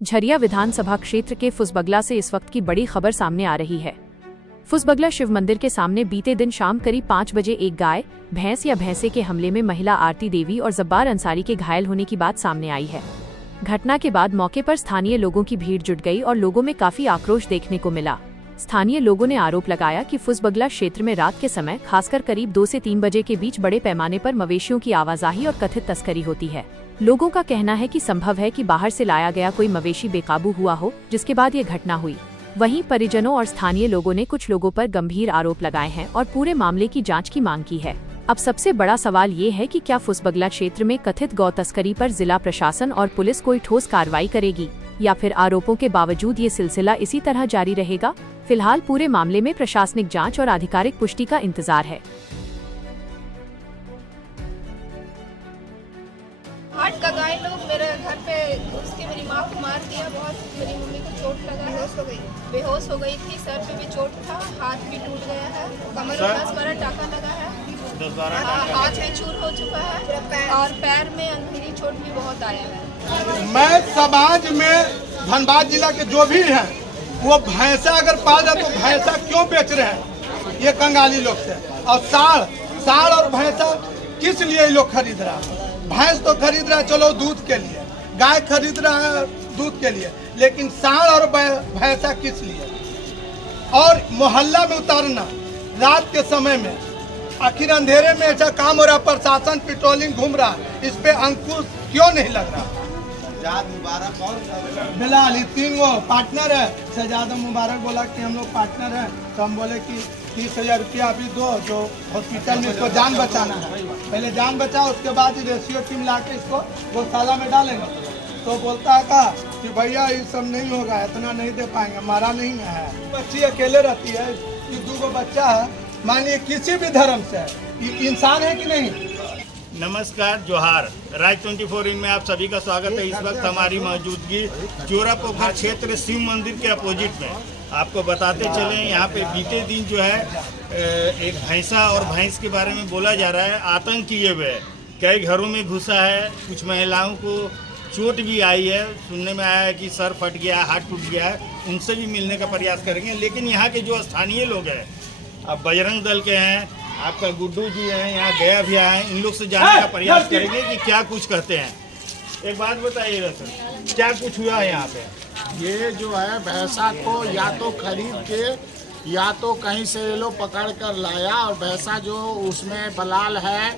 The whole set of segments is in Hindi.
झरिया विधानसभा क्षेत्र के फुसबगला से इस वक्त की बड़ी खबर सामने आ रही है। फुसबगला शिव मंदिर के सामने बीते दिन शाम करीब 5 बजे एक गाय, भैंस या भैंसे के हमले में महिला आरती देवी और जब्बार अंसारी के घायल होने की बात सामने आई है। घटना के बाद मौके पर स्थानीय लोगों की भीड़ जुट गई और लोगों में काफी आक्रोश देखने को मिला। स्थानीय लोगों ने आरोप लगाया कि फुसबगला क्षेत्र में रात के समय खासकर करीब 2 से 3 बजे के बीच बड़े पैमाने पर मवेशियों की आवाजाही और कथित तस्करी होती है। लोगों का कहना है कि संभव है कि बाहर से लाया गया कोई मवेशी बेकाबू हुआ हो, जिसके बाद ये घटना हुई। वहीं परिजनों और स्थानीय लोगों ने कुछ लोगों पर गंभीर आरोप लगाए हैं और पूरे मामले की जांच की मांग की है। अब सबसे बड़ा सवाल ये है कि क्या फुसबगला क्षेत्र में कथित गौ तस्करी पर जिला प्रशासन और पुलिस कोई ठोस कार्रवाई करेगी या फिर आरोपों के बावजूद ये सिलसिला इसी तरह जारी रहेगा। फिलहाल पूरे मामले में प्रशासनिक जांच और आधिकारिक पुष्टि का इंतजार है। हाट का गाय लोग मेरे घर पे उसके मेरी माँ को मार दिया, बहुत मेरी मम्मी को चोट लगा है, बेहोश हो गई थी, सर पे भी चोट था, हाथ भी टूट गया है, कमर में 10-12 टाका लगा है, हाथ में चूर हो चुका है और पैर में अंधेरी चोट भी बहुत आया है। मैं समाज में धनबाद जिला के जो भी हैं वो भैंसा अगर पाल रहे तो भैंसा क्यों बेच रहे हैं ये कंगाली लोग से, और साढ़ और भैंसा किस लिए लोग खरीद रहा है। भैंस तो खरीद रहा है चलो दूध के लिए, गाय खरीद रहा है दूध के लिए, लेकिन साढ़ और भैंसा किस लिए। और मोहल्ला में उतारना रात के समय में, आखिर अंधेरे में ऐसा काम हो रहा, प्रशासन पेट्रोलिंग घूम रहा, इस पे अंकुश क्यों नहीं लग रहा। बिलाल 3 गो पार्टनर है, शहजादा मुबारक बोला कि हम लोग पार्टनर हैं, तो हम बोले कि 30,000 रुपया अभी दो, जो हॉस्पिटल में इसको जान बचाना है, पहले जान बचाओ, उसके बाद रेशियो टीम ला के इसको गौशाला में डालेंगे। तो बोलता है कि भैया ये सब नहीं होगा, इतना नहीं दे पाएंगे, हमारा नहीं है। बच्ची अकेले रहती है, 2 बच्चा है, मानिए किसी भी धर्म से है, ये इंसान है कि नहीं। नमस्कार, जोहार। राज 24 में आप सभी का स्वागत है। इस वक्त हमारी मौजूदगी चोरा पोखर क्षेत्र शिव मंदिर के अपोजिट में। आपको बताते चले, यहाँ पे बीते दिन जो है एक भैंसा और भैंस के बारे में बोला जा रहा है, आतंक किए हुए है, कई घरों में घुसा है, कुछ महिलाओं को चोट भी आई है, सुनने में आया है कि सर फट गया, हाथ टूट गया है, उनसे भी मिलने का प्रयास करेंगे। लेकिन यहाँ के जो स्थानीय लोग हैं, अब बजरंग दल के हैं, आपका गुड्डू जी हैं, यहाँ गया भी आए, इन लोग से जानने का प्रयास करेंगे कि क्या कुछ कहते हैं। एक बात बताइएगा सर, क्या कुछ हुआ है यहाँ पे। ये जो है भैंसा को या तो खरीद के या तो कहीं से ये लोग पकड़ कर लाया, और भैंसा जो उसमें बलाल है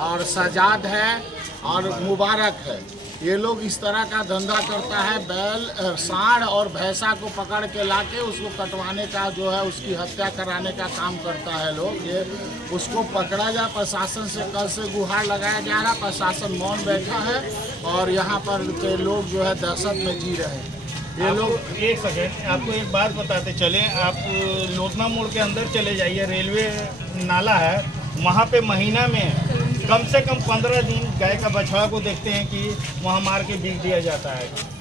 और सजाद है और मुबारक है, ये लोग इस तरह का धंधा करता है। बैल सांड और भैंसा को पकड़ के लाके उसको कटवाने का जो है, उसकी हत्या कराने का काम करता है लोग। ये उसको पकड़ा जाए, प्रशासन से कल से गुहार लगाया जा रहा, प्रशासन मौन बैठा है और यहाँ पर के लोग जो है दहशत में जी रहे हैं। ये लोग एक सेकेंड, आपको एक बात बताते चले, आप लोधना मोड़ के अंदर चले जाइए, रेलवे नाला है, वहाँ पे महीना में कम से कम 15 दिन गाय का बछड़ा को देखते हैं कि वहाँ मार के बिक दिया जाता है।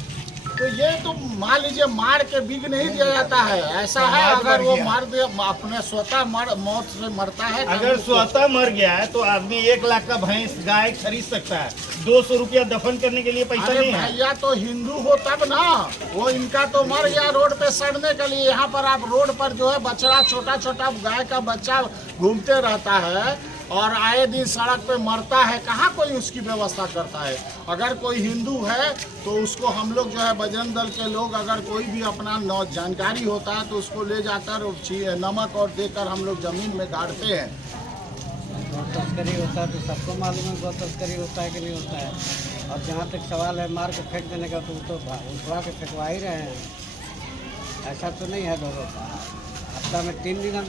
तो ये तो मान लीजिए मार के बिक नहीं दिया जाता है, ऐसा है अगर वो मार दे, अपने स्वतः मौत से मरता है। अगर स्वतः मर गया है तो आदमी 1 लाख का भैंस गाय खरीद सकता है, 200 रुपया दफन करने के लिए पैसा नहीं है। भैया तो हिंदू हो तब ना, वो इनका तो मर गया रोड पे सड़ने के लिए। यहाँ पर आप रोड पर जो है बछड़ा, छोटा छोटा गाय का बच्चा घूमते रहता है और आए दिन सड़क पे मरता है, कहाँ कोई उसकी व्यवस्था करता है। अगर कोई हिंदू है तो उसको हम लोग जो है बजरंग दल के लोग, अगर कोई भी अपना जानकारी होता है तो उसको ले जाकर नमक और देकर हम लोग ज़मीन में गाड़ते हैं। गौ तस्करी होता है तो सबको मालूम है गौ तस्करी होता है कि नहीं होता है। और जहाँ तक सवाल है मार के फेंक देने का, तो उठवा के फेंकवा ही रहे हैं, ऐसा तो नहीं है दोनों का। हफ्ता में 3 दिन हम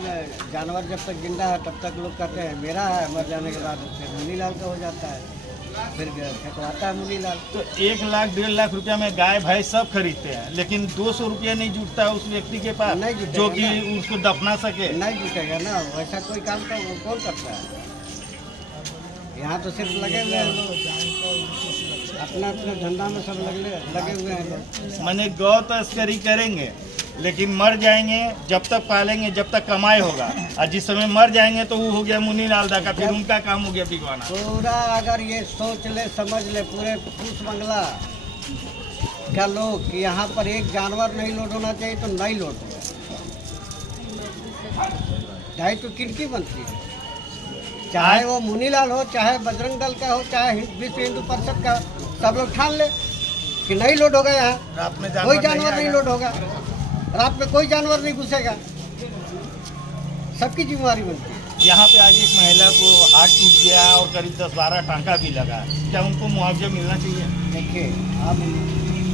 जानवर जब तक जिंदा है तब तक लोग कहते हैं मेरा है, मर जाने के बाद फिर मुनीलाल का हो जाता है, फिर फेंकवाता है मुनीलाल। तो 1 लाख 1.5 लाख रुपया में गाय भैंस सब खरीदते हैं, लेकिन 200 रुपया नहीं जुटता है उस व्यक्ति के पास जो कि उसको दफना सके। नहीं जुटेगा ना, वैसा कोई काम तो वो कौन करता है। यहाँ तो सिर्फ लगे हुए हैं लोग, अपना अपना धंधा में सब लगे हुए हैं लोग। माने गौ तस्करी करेंगे लेकिन मर जाएंगे, जब तक पालेंगे जब तक कमाई होगा, और जिस समय मर जाएंगे तो वो हो गया मुनी लाल दा का, फिर उनका काम हो गया बिकवाना। पूरा अगर ये सोच ले समझ ले, पूरे फूस मंगला बैठा लोग कि यहाँ पर एक जानवर नहीं लोड होना चाहिए तो नहीं लोड होगा। ढाई तो किनकी बनती है, चाहे वो मुनीलाल हो, चाहे बजरंग दल का हो, चाहे विश्व हिंदू परिषद का, सब लोग ठान ले कि नहीं लोड होगा। यहाँ कोई जानवर नहीं लोड होगा, रात में कोई जानवर नहीं घुसेगा, सबकी जिम्मेवारी बनती है। यहाँ पे आज एक महिला को हाथ टूट गया और करीब 10-12 टांका भी लगा, क्या उनको मुआवजा मिलना चाहिए? देखिए, अब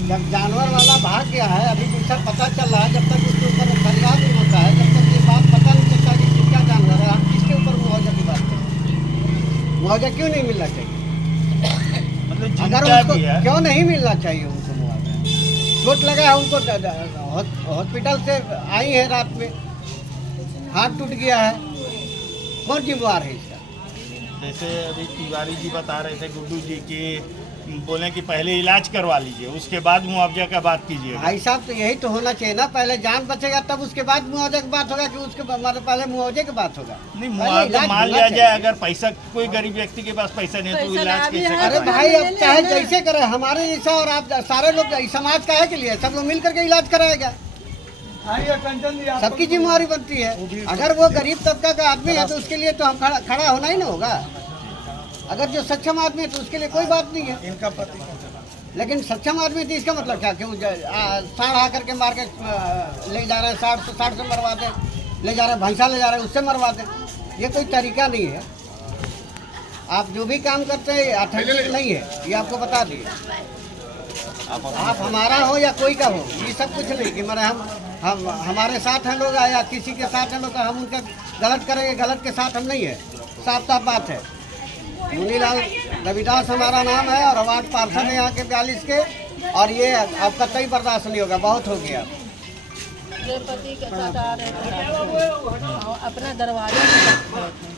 जब जानवर वाला भाग गया है, अभी दूसरा पता चल रहा है, जब तक उसके ऊपर फरियाद नहीं होता है, जब तक ये बात पता नहीं चलता कि क्या जानवर है, हम किसके ऊपर मुआवजा की बात करें? मुआवजा क्यों नहीं मिलना चाहिए? मतलब अगर जिनका उनको भी है क्यों नहीं मिलना चाहिए उनको मुआवजा? चोट लगा है उनको, हॉस्पिटल से आई है, रात में हाथ टूट गया है, कौन जिम्मेवार है इसका? जैसे अभी तिवारी जी बता रहे थे गुड्डू जी की, बोले कि पहले इलाज करवा लीजिए, उसके बाद मुआवजा का बात कीजिए। भाई साहब, तो यही तो होना चाहिए ना, पहले जान बचेगा तब उसके बाद मुआवजे की बात होगा, कि उसके मतलब पहले मुआवजे की बात होगा। नहीं, मुआवजा मान लिया जाए, अगर पैसा, कोई गरीब व्यक्ति के पास पैसा नहीं है तो इलाज कैसे अरे करवाएं? भाई, अब चाहे जैसे करे, हमारे जैसा और आप सारे लोग समाज का है के लिए सब लोग मिल करके इलाज कराएगा, सबकी जिम्मेवारी बनती है। अगर वो गरीब तबका का आदमी है तो उसके लिए तो हम खड़ा होना ही ना होगा। अगर जो सक्षम आदमी है तो उसके लिए कोई बात नहीं है। इनका पति, लेकिन सक्षम आदमी तो इसका मतलब क्या, कि सांड आकर के मार के ले जा रहे हैं, 60 से मरवा दे, ले जा रहे हैं, भैंसा ले जा रहे हैं, उससे मरवा दे, ये कोई तरीका नहीं है। आप जो भी काम करते हैं ऑथेंटिक नहीं है, ये आपको बता दिए। आप हमारा हो या कोई का हो, ये सब कुछ नहीं कि मेरे हम हमारे साथ हैं लोग या किसी के साथ हैं लोग, हम उनका गलत करेंगे, गलत के साथ हम नहीं है, साफ साफ बात है। मुनीलाल रविदास हमारा नाम है और वार्ड पार्षद है यहाँ के 42 के, और ये अब कतई बर्दाश्त नहीं होगा, बहुत हो गया। मेरे पति के साथ आ रहे थे, अपना दरवाजा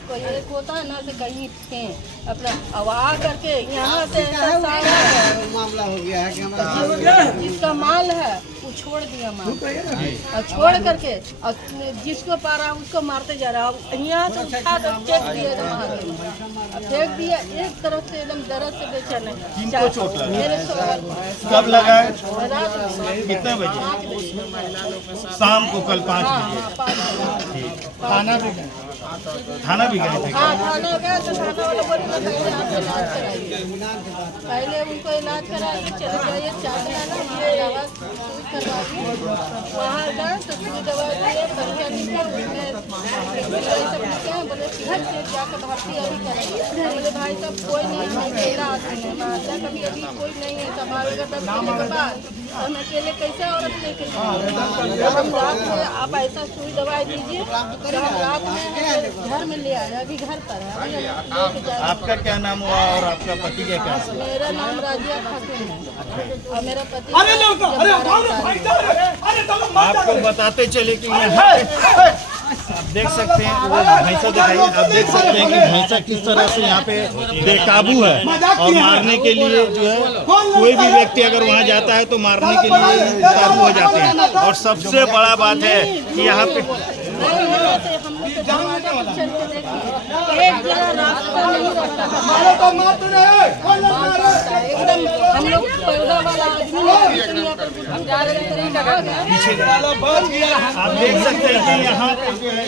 कोई एक होता है ना, से कहीं थे अपना, अब आ करके यहाँ से मामला हो गया है कि हमारा जिसका माल है वो छोड़ दिया माल, और छोड़ करके और जिसको पा रहा उसको मारते जा रहा, यहाँ से उठा कर फेंक दिया, फेंक दिया एक तरफ से, एकदम दर्द से बेचैन है। किनको चोट लगा? मेरे कब लगा है? रात में कितने बजे? शाम को, कल 5 बजे। थाना भी गए थे? हाँ, थाना गया तो थाना वाले बोले पहले आप इलाज कराइए, पहले उनको इलाज कराइए, चले जाइए, 4 दिन आना, हमने दवा करवा दी, वहाँ गए तो सुई दवा दिए, पर्चा लिखे, उसमें सब लिखे हैं, बोले घर से जाकर भर्ती अभी कराइए। बोले भाई साहब कोई नहीं है, अकेला आदमी है, माता कभी अभी कोई नहीं है, संभालेगा तब देने के बाद, हम अकेले कैसे औरत लेके जाएंगे? हम रात में आप ऐसा सुई दवाई दीजिए, तो हम रात में घर में ले आए, अभी घर पर है। आपका क्या नाम हुआ और आपका पति का क्या? मेरा नाम राजिया खातून है और मेरा पति आपको बताते चले कि यहाँ आप देख सकते हैं, वो भैंसा दिखाइए, आप देख सकते हैं कि भैंसा किस तरह से यहाँ पे बेकाबू है, और मारने के लिए जो है कोई भी व्यक्ति अगर वहाँ जाता है तो मारने के लिए काबू हो जाते हैं। और सबसे बड़ा बात है कि यहाँ पे एक जगह रास्ता नहीं रहता, एकदम हम लोग पैदा वाला आदमी आप देख सकते हैं कि यहाँ पे जो है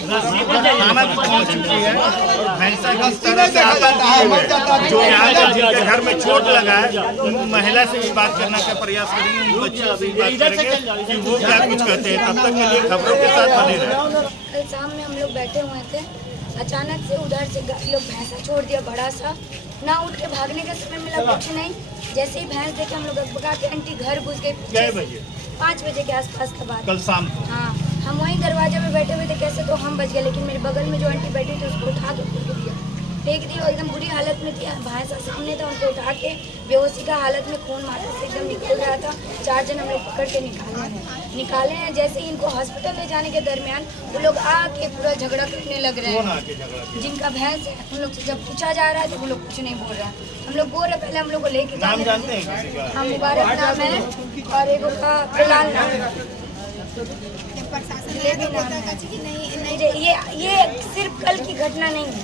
थाना भी पहुँच चुकी है, और भैंसा किस तरह से जो यहाँ जिनके घर में चोट लगा है, उन महिला से भी बात करने का प्रयास करेंगे, उन बच्चों से भी बात करेंगे कि वो क्या कुछ कहते हैं। तब तक के लिए खबरों के साथ बने रहे। कल शाम में हम लोग बैठे हुए थे, अचानक से उधर से लोग भैंसा छोड़ दिया बड़ा सा, ना उठ के भागने का समय मिला, कुछ नहीं। जैसे ही भैंस देखे हम लोग अकबका के आंटी घर घुस गए। 5 बजे के आसपास का बात, कल शाम को। हाँ, हम वहीं दरवाजे में बैठे हुए थे, कैसे तो हम बच गए, लेकिन मेरे बगल में जो आंटी बैठी थी उसको उठा के फेंक दी, और एकदम बुरी हालत में थी। भैंसा सामने था, उनको उठा के बेहोशी का हालत में, खून माथा से एकदम निकल रहा था। 4 जन हम लोग पकड़ के निकाले हैं। जैसे ही इनको हॉस्पिटल ले जाने के दरमियान वो लोग आके पूरा झगड़ा करने लग रहे हैं। जिनका भैंस है उन लोग से जब पूछा जा रहा है तो वो लोग कुछ नहीं बोल रहा है। हम लोग बोल रहे, पहले हम लोग को लेके नाम जानते हैं किसी का? हम मुबारक नाम है और एक उनका प्रलाल नाम है। जिलेबी नाम है। ये सिर्फ कल की घटना नहीं है,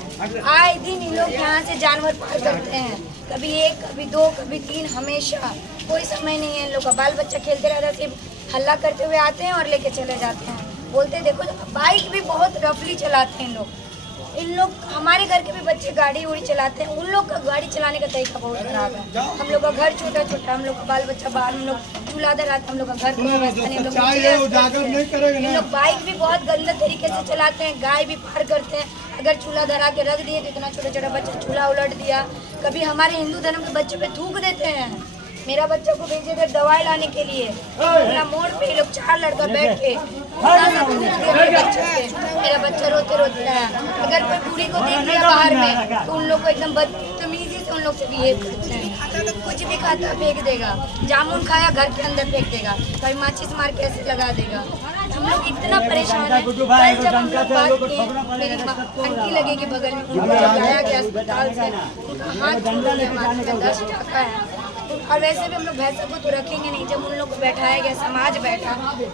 आए दिन इन लोग यहाँ से जानवर पार करते हैं, कभी 1 कभी 2 कभी 3, हमेशा कोई समय नहीं है। इन लोग का बाल बच्चा खेलते रहता है, सिर्फ हल्ला करते हुए आते हैं और लेके चले जाते हैं। बोलते देखो, बाइक भी बहुत रफली चलाते हैं इन लोग हमारे घर के भी बच्चे गाड़ी उड़ी चलाते हैं, उन लोग का गाड़ी चलाने का तरीका बहुत खराब है। हम लोग का घर छोटा छोटा, हम लोग का बाल बच्चा बाहर, हम लोग चूल्हा धराते, हम लोग का घर इन लोग बाइक भी बहुत गंदा तरीके से चलाते हैं, गाय भी पार करते हैं। अगर चूल्हा धरा के रख दिए तो इतना छोटा छोटा बच्चा चूल्हा उलट दिया। कभी हमारे हिंदू धर्म के बच्चे पे थूक देते हैं। मेरा बच्चा को भेजे थे दवाई लाने के लिए, मेरा मोड़ पे ये लोग 4 लड़का बैठ के मेरा बच्चा रोते रोते है। अगर कोई बूढ़ी को देख लिया बाहर में तो उन लोग को एकदम बदतमीजी से उन लोग से बिहेव करते हैं। कुछ भी खाता फेंक देगा, जामुन खाया घर के अंदर फेंक देगा, कभी माचिस मार के ऐसे लगा देगा। हम लोग इतना परेशान है। कल जब हम लोग बात किए, मेरी आंटी लगेगी बगल में, उनको लाया गया अस्पताल से, उनका हाथ टूट गया, माथे में 10 टाका है। और वैसे भी हम लोग भैंसों को तो रखेंगे नहीं। जब उन लोग को बैठाया गया, समाज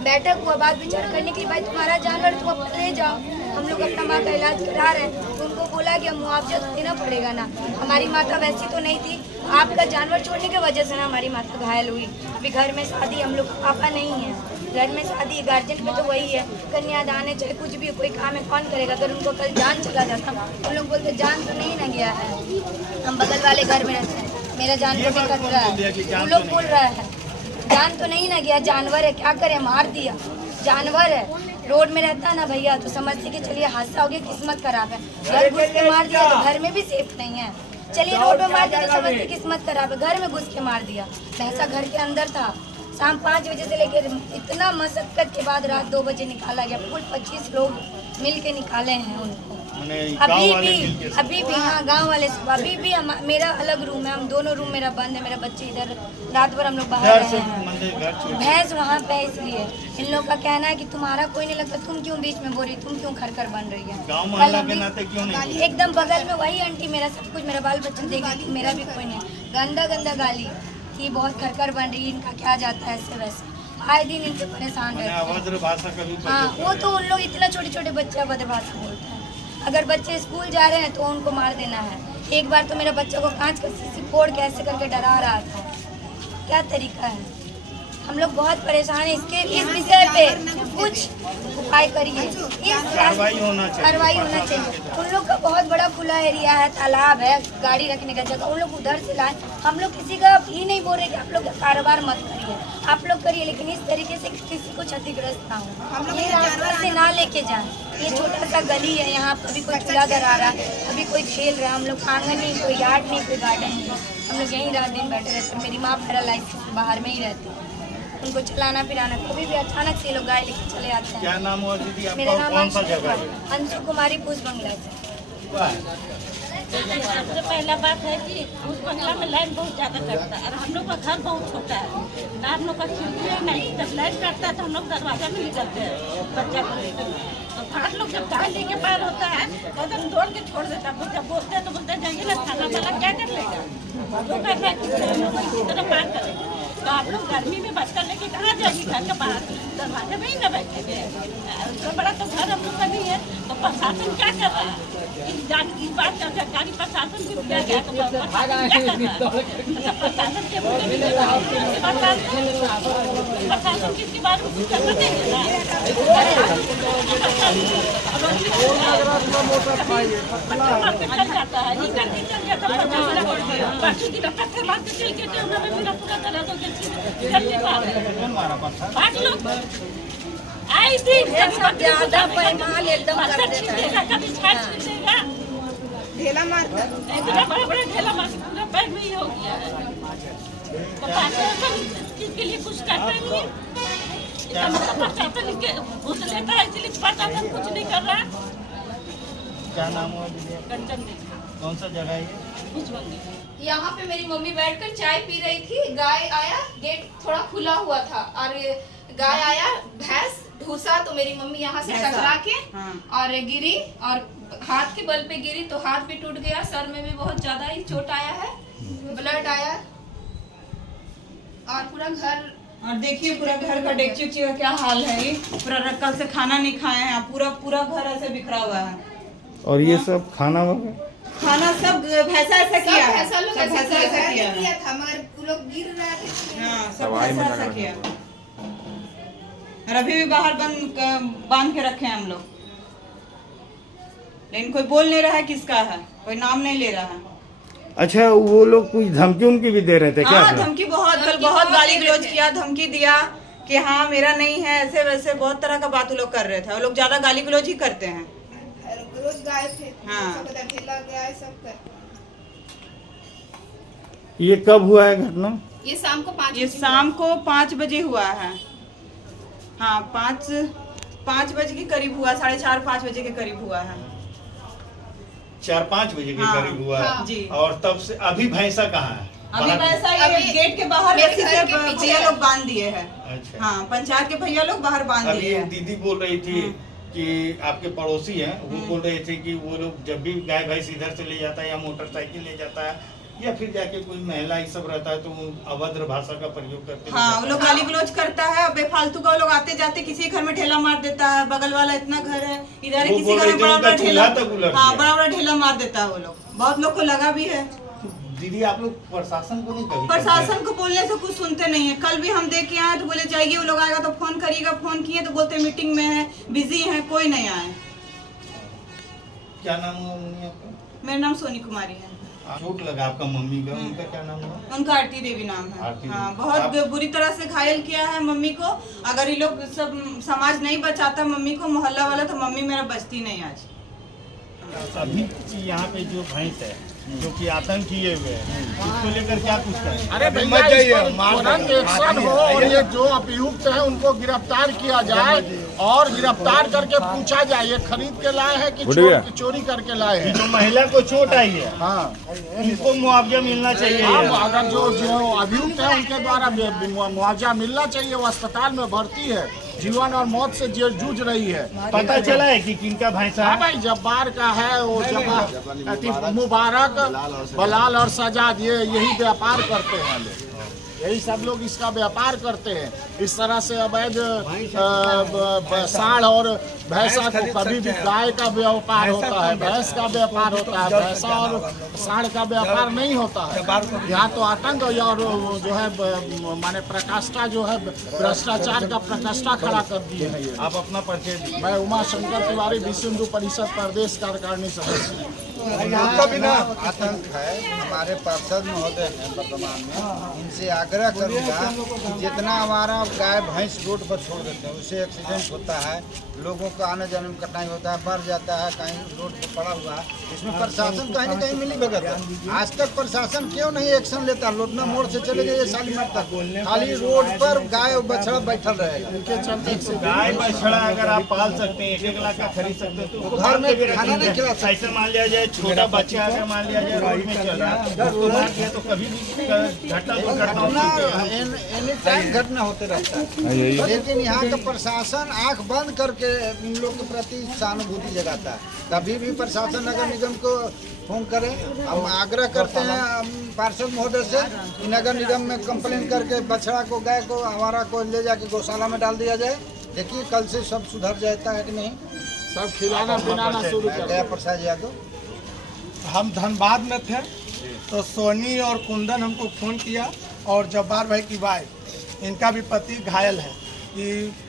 बैठक हुआ बात विचार करने के लिए, भाई तुम्हारा जानवर तो अब ले जाओ, हम लोग अपना माँ का इलाज करा रहे हैं, तो उनको बोला कि मुआवजा तो देना पड़ेगा ना। हमारी माता वैसी तो नहीं थी, आपका जानवर छोड़ने की वजह से ना हमारी माता घायल हुई। अभी घर में शादी, हम लोग पापा नहीं है, घर में शादी, गार्जियन पे तो वही है, कन्यादान है, चाहे कुछ भी कोई काम है, कौन करेगा। अगर उनको कल जान चला जाता, हम लोग बोलते जान तो नहीं ना गया है, हम बगल वाले घर में रहते हैं, मेरा जान को भी खतरा है। वो लोग बोल रहा है जान तो नहीं ना गया, जानवर है, क्या करे, मार दिया, जानवर है। रोड में रहता है ना भैया तो समझते कि चलिए हादसा हो गया, किस्मत खराब है। घर घुस के मार दिया तो घर में भी सेफ नहीं है। चलिए रोड में मार दिया तो समझते किस्मत खराब है, घर में घुस के मार दिया। भैंसा घर के अंदर था, शाम 5 बजे से लेकर इतना मशक्कत के बाद रात 2 बजे निकाला गया। कुल 25 लोग मिल के निकाले हैं उनको। अभी भी हाँ, गांव वाले सब। अभी भी मेरा अलग रूम है, हम दोनों रूम, मेरा बंद है, मेरा बच्चे इधर, रात भर हम लोग बाहर रहे हैं। भैंस वहाँ पे, इसलिए इन लोग का कहना है कि तुम्हारा कोई नहीं लगता, तुम क्यों बीच में बोल रही, तुम क्यों खर बन रही है। एकदम बगल में वही आंटी, मेरा सब कुछ, मेरा बाल बच्चे देख रही थी, मेरा भी कोई नहीं। गंदा गंदा गाली कि बहुत खर बन रही है, इनका क्या जाता है, ऐसे वैसे आए दिन इनसे परेशान रहते हैं। हाँ, वो तो उन लोग इतना छोटे छोटे बच्चे अभद्र भाषा बोलते हैं। अगर बच्चे स्कूल जा रहे हैं तो उनको मार देना है। एक बार तो मेरा बच्चा को कांच का शीशी फोड़ के ऐसे करके डरा रहा था। क्या तरीका है। हम लोग बहुत परेशान हैं इसके इस विषय पे, कुछ उपाय करिए, कार्रवाई होना चाहिए। उन लोग का बहुत बड़ा खुला एरिया है, तालाब है, गाड़ी रखने का जगह, उन लोग उधर से लाए। हम लोग किसी का ये नहीं बोल रहे कि आप लोग कारोबार मत करिए, आप लोग करिए, लेकिन इस तरीके से किसी को क्षतिग्रस्त ना हो। ये रास्ते से ना लेके जाए। ये छोटा सा गली है, यहाँ कभी कोई चूल्हा धरा रहा, कभी कोई खेल रहा है। हम लोग आंगन नहीं, कोई यार्ड नहीं, कोई गार्डन नहीं, हम लोग यहीं रात दिन बैठे रहते हैं। मेरी माँ पैरालाइसिस से बाहर में ही रहती है, उनको चलाना पिलाना। कभी भी अचानक से लोग गाय लेके चले आते हैं। क्या नाम हुआ दीदी आपका? मेरा नाम कौन सा जगह है? अंशु कुमारी पूछ बंगला से। सबसे पहला बात है कि उस बंगला में लाइन बहुत ज़्यादा कटता है और हम लोग का घर बहुत छोटा है ना, हम लोग का खिड़की है नहीं। जब लाइन कटता है तो हम लोग दरवाजा में निकलते हैं बच्चा को लेकर। तो 8 लोग जब गाय लेके पार होता है तो एकदम दौड़ के छोड़ देता है। जब बोलते हैं तो बोलते हैं जाइए ना, थाना वाला क्या कर लेगा, तो कहता है कि हम लोग को इसी तरह पार करेंगे। तो आप लोग गर्मी में बच्चा लेके कहाँ जाएगी, घर के बाहर दरवाजे में ही न बैठेंगे। उससे बड़ा तो घर हम लोग का नहीं है। तो प्रशासन क्या कर रहा है, इस बात का जानकारी प्रशासन भी दिया गया, तो प्रशासन क्या कर रहा है? प्रशासन के प्रशासन किसके बारे में कुछ करना चाहिए ना। चल जाता है, चल जाता है, आई दिन ज्यादा पैमाल एकदम ढेला मारता, इतना बड़ा बड़ा ढेला मार पूरा पैर में ही हो गया है। तो प्रशासन के लिए कुछ करता नहीं है, प्रशासन घूस लेता है, इसलिए प्रशासन कुछ नहीं कर रहा। क्या नाम हुआ दीदी? कंचन। कौन सा जगह है ये? यहाँ पे मेरी मम्मी बैठकर चाय पी रही थी, गाय आया, गेट थोड़ा खुला हुआ था और गाय आया, भैंस ढूसा, तो मेरी मम्मी यहाँ से टकरा के और गिरी और हाथ के बल पे गिरी, तो हाथ भी टूट गया, सर में भी बहुत ज्यादा ही चोट आया है, ब्लड आया और पूरा घर और देखिए पूरा घर का डेगची उगची का क्या हाल है। ये पूरा कल से खाना नहीं खाए हैं, पूरा पूरा घर ऐसे बिखरा हुआ है। और ये सब खाना वगैरह खाना सब भैंसा ऐसा किया है, ऐसा लोग सब भैंसा ऐसा किया है। था मगर लोग गिर रहा थे। हाँ, सब भैंसा ऐसा किया। और अभी भी बाहर बांध के रखे हैं हम लोग, लेकिन कोई बोल नहीं रहा है किसका है, कोई नाम नहीं ले रहा है। अच्छा, वो लोग कुछ धमकी उनकी भी दे रहे थे क्या? हाँ, धमकी बहुत गाली गलौज किया, धमकी दिया कि हाँ मेरा नहीं है, ऐसे वैसे बहुत तरह का बात वो लोग कर रहे थे। वो लोग ज्यादा गाली गलौज ही करते हैं। रोज गाय थे, हाँ। सब ठेला गाय सब कर। ये कब हुआ है घटना? ये शाम को 5 ये शाम को 5 बजे हुआ है। हाँ, 5 बजे के करीब हुआ, 4:30-5 बजे के करीब हुआ है। 4-5 बजे के हाँ, करीब हुआ है। हाँ, जी। और तब से अभी भैंसा कहाँ है? अभी वैसा ये अभी गेट के बाहर मेरे रस्सी घर से के पीछे भैया है। लोग बांध दिए हैं। अच्छा। हाँ, पंचायत के भैया लोग बाहर बांध अभी दिए एक हैं। दीदी बोल रही थी कि आपके पड़ोसी हैं, वो बोल रहे थे कि वो लोग जब भी गाय भैंस इधर से ले जाता है या मोटरसाइकिल ले जाता है या फिर जाके कोई महिला ये सब रहता है तो वो अभद्र भाषा का प्रयोग करते हाँ, वो लोग गाली गलौज करता है, बेफालतू का वो लोग आते जाते किसी घर में ठेला मार देता है। बगल वाला इतना घर है, इधर वो किसी बोल घर रहे में थे बड़ा उनका बड़ा ठेला, चूल्हा तक उलट हाँ गया। बड़ा बड़ा ठेला मार देता है वो लोग। बहुत लोग को लगा भी है। दीदी आप लोग प्रशासन को नहीं कभी प्रशासन को बोलने से कुछ सुनते नहीं है। कल भी हम देख के आए तो बोले जाइए, वो लोग आएगा तो फोन करिएगा। फोन किए तो बोलते मीटिंग में है, बिजी है, कोई नहीं आए। क्या नाम हुआ मम्मी आपका? मेरा नाम सोनी कुमारी है। चोट लगा आपका मम्मी का, उनका क्या नाम हुआ? उनका आरती देवी नाम है। आरती हाँ, देवी। बहुत बुरी तरह से घायल किया है मम्मी को। अगर ये लोग सब समाज नहीं बचाता मम्मी को, मोहल्ला वाला, तो मम्मी मेरा बचती नहीं आज। अभी यहाँ पे जो भैंस है जो कि आतंक किए हुए हैं, इसको लेकर क्या कुछ करें? अरे भैया, इस पर तुरंत एक्शन हो और ये जो अभियुक्त है उनको गिरफ्तार किया जाए और गिरफ्तार करके पूछा जाए ये खरीद के लाए हैं कि चोरी करके लाए हैं। जो महिला को चोट आई है, हाँ, उनको मुआवजा मिलना चाहिए। अगर जो अभियुक्त है उनके द्वारा मुआवजा मिलना चाहिए। वो अस्पताल में भर्ती है, जीवन और मौत से जूझ रही है। पता चला है कि किनका भैंसा हाँ है? भाई, जब्बार का है वो। मुबारक, बलाल और सजाद यही व्यापार करते हैं लोग। यही सब लोग इसका व्यापार करते हैं। इस तरह से अवैध साढ़ और भैंसा को कभी भी गाय का व्यापार होता है, भैंस का व्यापार होता है, भैंसा और साढ़ का व्यापार नहीं होता है। यहाँ तो आतंक और जो है माने प्रकाष्ठा जो है भ्रष्टाचार का प्रकाष्ठा खड़ा कर दिए हैं ये। आप अपना परिचय दीजिए। मैं उमा शंकर तिवारी, विश्व हिंदू परिषद प्रदेश कार्यकारिणी सदस्य। यहाँ भी ना आतंक है। हमारे पार्षद महोदय हैं वर्तमान में, उनसे आग्रह करूँगा कि जितना हमारा गाय भैंस रोड पर छोड़ देते हैं उससे एक्सीडेंट होता है, लोगों को आने जाने में कठिनाई होता है, मर जाता है, कहीं रोड पर पड़ा हुआ है। इसमें प्रशासन कहीं न कहीं मिली भगत है। आज तक प्रशासन क्यों नहीं एक्शन लेता? लोटना मोड़ से चले गए शालीमार तक, खाली रोड पर गाय और बछड़ा बैठल रहेगा। उनके चलते गाय बछड़ा अगर आप पाल सकते हैं, 1-1 लाख का खरीद सकते हैं, तो घर में खाना नहीं खिला सकते। ऐसे मान लिया जाए छोटा बच्चा अगर मान लिया जाए रोड में चल रहा है, उसको मार दिया तो कभी भी घटना एनी टाइम घटना होते रहता है। लेकिन यहाँ का प्रशासन आंख बंद करके इन लोग के प्रति सहानुभूति जगाता है। कभी भी प्रशासन नगर निगम को फोन करें, हम आग्रह करते हैं पार्षद महोदय से कि नगर निगम में कंप्लेन करके बछड़ा को, गाय को, आवारा को ले जाके गौशाला में डाल दिया जाए। देखिए कल से सब सुधर जाता है कि नहीं। सब खिलाना पिलाना शुरू कर गया प्रसाद यादव। हम धनबाद में थे तो सोनी और कुंदन हमको फ़ोन किया और जब्बार भाई की वाइफ, इनका भी पति घायल है कि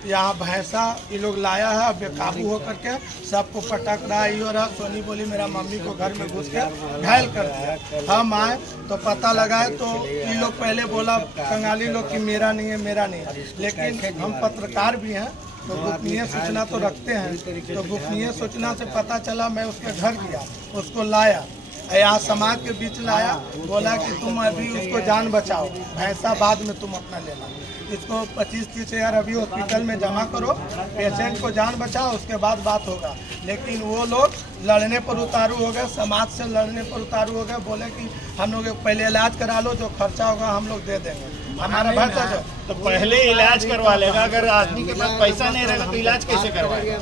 यहाँ भैंसा ये लोग लाया है, बेकाबू होकर के सबको पटक रहा है। और सोनी बोली मेरा मम्मी को घर में घुस के घायल कर दिया। हम आए तो पता लगाए तो ये लोग पहले बोला कंगाली लोग कि मेरा नहीं है, मेरा नहीं है। लेकिन हम पत्रकार भी हैं तो गोपनीय सूचना तो रखते हैं। तो गोपनीय सूचना से पता चला, मैं उसके घर गया, उसको लाया, यहाँ समाज के बीच लाया, बोला कि तुम अभी उसको जान बचाओ, भैंसा बाद में तुम अपना लेना। इसको 25-30 हज़ार अभी हॉस्पिटल में जमा करो, पेशेंट को जान बचाओ, उसके बाद बात होगा। लेकिन वो लोग लड़ने पर उतारू हो गए, समाज से लड़ने पर उतारू हो गए। बोले कि हम लोग पहले इलाज करा लो, जो खर्चा होगा हम लोग दे देंगे। हमारा भैंसा जो तो पहले इलाज करवा लेगा। अगर आदमी के पास पैसा नहीं रहेगा तो इलाज कैसे करवाएगा?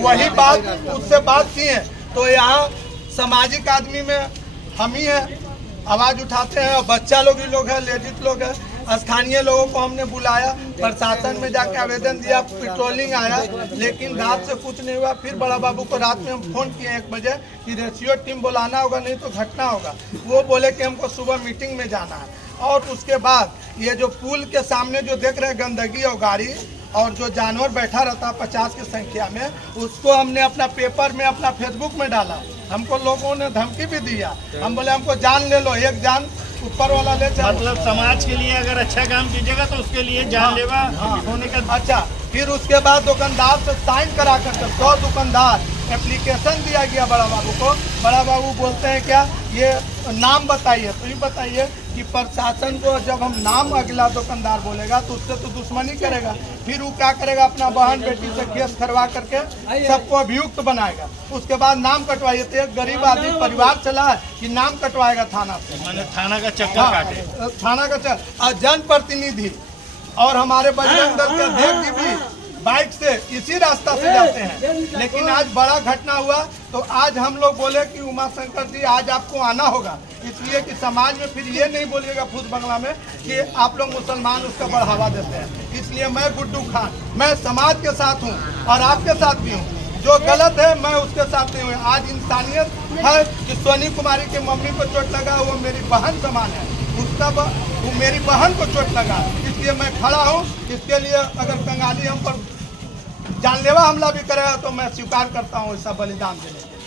वही बात उससे बात की है। तो यहाँ सामाजिक आदमी में हम ही हैं, आवाज़ उठाते हैं। और बच्चा लोग ही लोग हैं, लेडीज लोग हैं। स्थानीय लोगों को हमने बुलाया, प्रशासन में जाके आवेदन दिया, पेट्रोलिंग आया, लेकिन रात से कुछ नहीं हुआ। फिर बड़ा बाबू को रात में हम फोन किए 1 बजे कि रेस्क्यू टीम बुलाना होगा, नहीं तो घटना होगा। वो बोले कि हमको सुबह मीटिंग में जाना है। और उसके बाद ये जो पुल के सामने जो देख रहे हैं गंदगी और गाड़ी और जो जानवर बैठा रहता है 50 की संख्या में, उसको हमने अपना पेपर में, अपना फेसबुक में डाला। हमको लोगों ने धमकी भी दिया, हम बोले हमको जान ले लो, एक जान ऊपर वाला ले चलो। मतलब समाज के लिए अगर अच्छा काम कीजिएगा तो उसके लिए जानलेवा होने का। अच्छा, फिर उसके बाद दुकानदार से साइन करा कर 100 दुकानदार एप्लीकेशन दिया गया बड़ा बाबू को। बड़ा बाबू बोलते हैं क्या, ये नाम बताइए। तो ये बताइए कि प्रशासन को जब हम नाम अगला दुकानदार बोलेगा तो उससे तो दुश्मनी करेगा, फिर वो क्या करेगा, अपना बहन बेटी से केस करवा करके सबको अभियुक्त बनाएगा। उसके बाद नाम कटवाइए। तो एक गरीब आदमी परिवार चला है कि नाम कटवाएगा थाना से, मैंने थाना का चक्कर काटे। थाना का चक्कर। जनप्रतिनिधि और हमारे बजरंग दल के अध्यक्ष जी भी बाइक से इसी रास्ता से जाते हैं। लेकिन आज बड़ा घटना हुआ तो आज हम लोग बोले कि उमा शंकर जी आज आपको आना होगा, इसलिए कि समाज में फिर ये नहीं बोलिएगा फूस बंगला में कि आप लोग मुसलमान उसका बढ़ावा देते हैं। इसलिए मैं गुड्डू खान, मैं समाज के साथ हूँ और आपके साथ भी हूँ। जो गलत है मैं उसके साथ नहीं हूँ। आज इंसानियत है कि सोनी कुमारी की मम्मी को चोट लगा, वो मेरी बहन समान है, उसका वो मेरी बहन को चोट लगा, इसलिए मैं खड़ा हूँ। इसके लिए अगर कंगाली हम पर जानलेवा हमला भी करेगा तो मैं स्वीकार करता हूँ इसका बलिदान देने के लिए।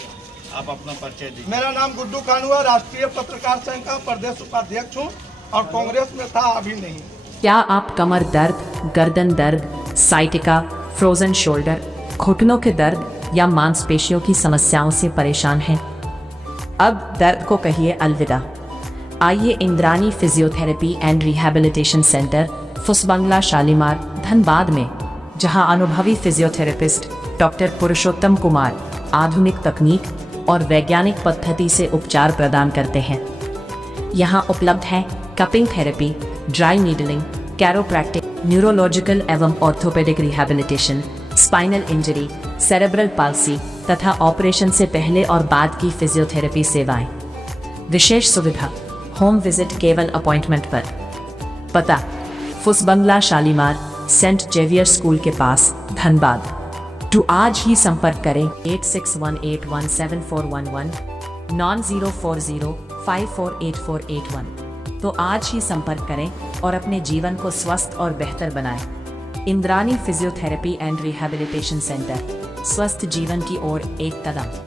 आप अपना परिचय दीजिए। मेरा नाम गुड्डू खान हुआ, राष्ट्रीय पत्रकार संघ का प्रदेश उपाध्यक्ष हूँ और कांग्रेस में था, अभी नहीं। क्या आप कमर दर्द, गर्दन दर्द, साइटिका, फ्रोजन शोल्डर, घुटनों के दर्द या मांसपेशियों की समस्याओं से परेशान हैं? अब दर्द को कहिए अलविदा। आइए Indrani physiotherapy and rehabilitation centre, Phusbangla, Shalimar, Dhanbad में, जहां अनुभवी फिजियोथेरेपिस्ट डॉक्टर पुरुषोत्तम कुमार आधुनिक तकनीक और वैज्ञानिक पद्धति से उपचार प्रदान करते हैं। यहां उपलब्ध है cupping therapy, dry needling, chiropractic, neurological एवं orthopaedic rehabilitation, spinal injury, cerebral palsy तथा ऑपरेशन से पहले और बाद की फिजियोथेरेपी सेवाएं। विशेष सुविधा, होम विजिट केवल अपॉइंटमेंट पर। पता, फुसबंगला, शालीमार, सेंट जेवियर स्कूल के पास, धनबाद। तो आज ही संपर्क करें 8618174111 9040548481। तो आज ही संपर्क करें और अपने जीवन को स्वस्थ और बेहतर बनाएं। Indrani physiotherapy and rehabilitation centre, स्वस्थ जीवन की ओर एक कदम।